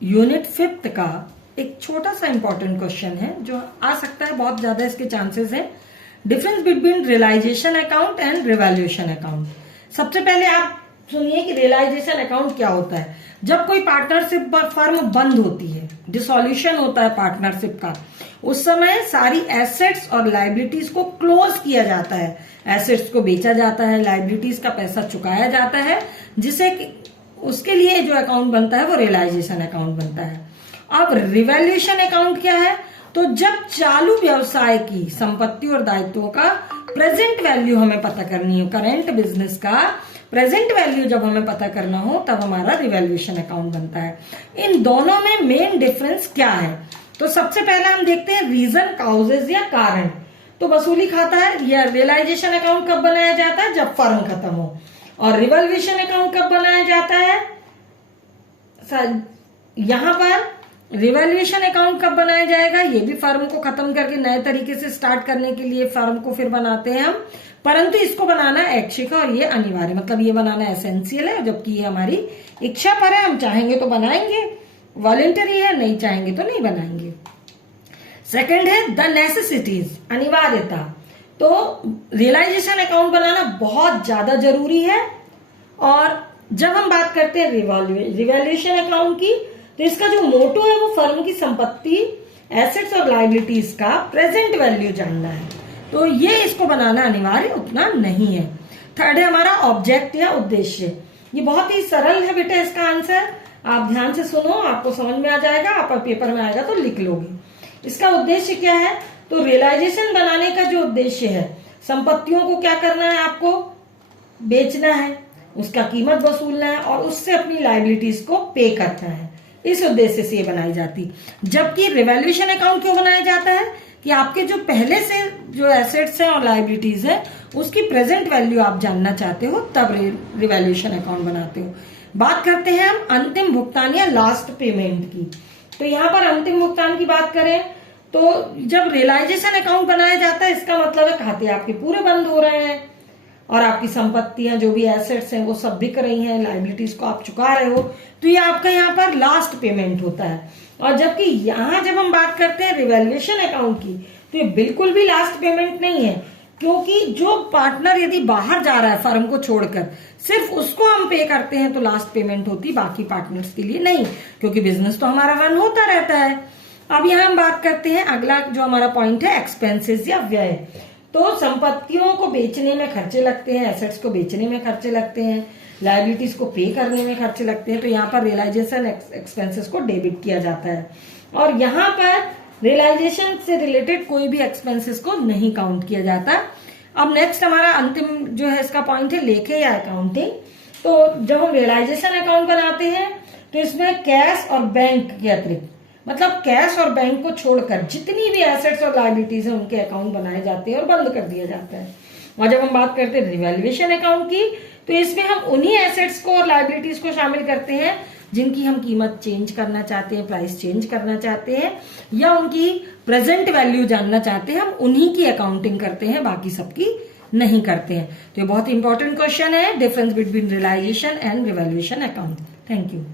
Unit 5th का एक छोटा सा इंपॉर्टेंट क्वेश्चन है जो आ सकता है, बहुत ज्यादा इसके चांसेस है। Difference between realisation account and revaluation account. सबसे पहले आप सुनिए कि रियलाइजेशन अकाउंट क्या होता है। जब कोई पार्टनरशिप फर्म बंद होती है, डिसॉल्यूशन होता है पार्टनरशिप का, उस समय सारी एसेट्स और लाइबिलिटीज को क्लोज किया जाता है। एसेट्स को बेचा जाता है, लाइबिलिटीज का पैसा चुकाया जाता है, जिसे उसके लिए जो अकाउंट बनता है वो रियलाइजेशन अकाउंट बनता है। अब रिवैल्यूएशन अकाउंट क्या है? तो जब चालू व्यवसाय की संपत्ति और दायित्वों का प्रेजेंट वैल्यू हमें पता करनी हो, करेंट बिजनेस का प्रेजेंट वैल्यू जब हमें पता करना हो, तब हमारा रिवैल्यूएशन अकाउंट बनता है। इन दोनों में मेन डिफरेंस क्या है? तो सबसे पहले हम देखते हैं रीजन, काउजेज या कारण। तो वसूली खाता है या रियलाइजेशन अकाउंट कब बनाया जाता है? जब फर्म खत्म हो। और रिवैल्यूएशन अकाउंट कब बनाया जाता है? यहां पर रिवैल्यूएशन अकाउंट कब बनाया जाएगा? ये भी फर्म को खत्म करके नए तरीके से स्टार्ट करने के लिए फर्म को फिर बनाते हैं हम, परंतु इसको बनाना ऐच्छिक है और ये अनिवार्य, मतलब ये बनाना एसेंशियल है, जबकि ये हमारी इच्छा पर है। हम चाहेंगे तो बनाएंगे, वॉलेंटरी है, नहीं चाहेंगे तो नहीं बनाएंगे। सेकंड है द नेसेसिटीज, अनिवार्यता। तो रियलाइजेशन अकाउंट बनाना बहुत ज्यादा जरूरी है। और जब हम बात करते हैं रिवैल्यूएशन अकाउंट की, तो इसका जो मोटो है वो फर्म की संपत्ति, एसेट्स और लाइबिलिटीज का प्रेजेंट वैल्यू जानना है। तो ये इसको बनाना अनिवार्य उतना नहीं है। थर्ड है हमारा ऑब्जेक्ट या उद्देश्य। ये बहुत ही सरल है बेटा, इसका आंसर आप ध्यान से सुनो, आपको समझ में आ जाएगा, आप पेपर में आएगा तो लिख लोगे। इसका उद्देश्य क्या है? तो रियलाइजेशन बनाने का जो उद्देश्य है, संपत्तियों को क्या करना है? आपको बेचना है, उसका कीमत वसूलना है और उससे अपनी लाइबिलिटीज को पे करना है। इस उद्देश्य से ये बनाई जाती। जबकि रिवैल्यूएशन अकाउंट क्यों बनाया जाता है? कि आपके जो पहले से जो एसेट्स हैं और लाइबिलिटीज है, उसकी प्रेजेंट वैल्यू आप जानना चाहते हो, तब रिवैल्यूएशन अकाउंट बनाते हो। बात करते हैं हम अंतिम भुगतान या लास्ट पेमेंट की। तो यहाँ पर अंतिम भुगतान की बात करें तो जब रियलाइजेशन अकाउंट बनाया जाता है, इसका मतलब है खाते आपके पूरे बंद हो रहे हैं और आपकी संपत्तियां, जो भी एसेट्स हैं वो सब बिक रही हैं, लाइबिलिटीज को आप चुका रहे हो, तो ये आपका यहाँ पर लास्ट पेमेंट होता है। और जबकि यहाँ जब हम बात करते हैं रिवैल्यूएशन अकाउंट की, तो ये बिल्कुल भी लास्ट पेमेंट नहीं है, क्योंकि जो पार्टनर यदि बाहर जा रहा है फर्म को छोड़कर, सिर्फ उसको हम पे करते हैं तो लास्ट पेमेंट होती, बाकी पार्टनर्स के लिए नहीं, क्योंकि बिजनेस तो हमारा रन होता रहता है। अब यहाँ हम बात करते हैं अगला जो हमारा पॉइंट है, एक्सपेंसेस या व्यय। तो संपत्तियों को बेचने में खर्चे लगते हैं, एसेट्स को बेचने में खर्चे लगते हैं, लाइबिलिटीज को पे करने में खर्चे लगते हैं। तो यहाँ पर रियलाइजेशन एक्सपेंसेस को डेबिट किया जाता है और यहाँ पर रियलाइजेशन से रिलेटेड कोई भी एक्सपेंसेस को नहीं काउंट किया जाता। अब नेक्स्ट हमारा अंतिम जो है इसका पॉइंट है लेखे या अकाउंटिंग। तो जब हम रियलाइजेशन अकाउंट बनाते हैं तो इसमें कैश और बैंक के अतिरिक्त, मतलब कैश और बैंक को छोड़कर जितनी भी एसेट्स और लाइबिलिटीज है उनके अकाउंट बनाए जाते हैं और बंद कर दिया जाता है। और जब हम बात करते हैं रिवैल्यूएशन अकाउंट की, तो इसमें हम उन्हीं एसेट्स को और लाइबिलिटीज को शामिल करते हैं जिनकी हम कीमत चेंज करना चाहते हैं, प्राइस चेंज करना चाहते हैं या उनकी प्रेजेंट वैल्यू जानना चाहते हैं, हम उन्हीं की अकाउंटिंग करते हैं, बाकी सबकी नहीं करते हैं। तो ये बहुत इंपॉर्टेंट क्वेश्चन है, difference between realisation and revaluation account. Thank you.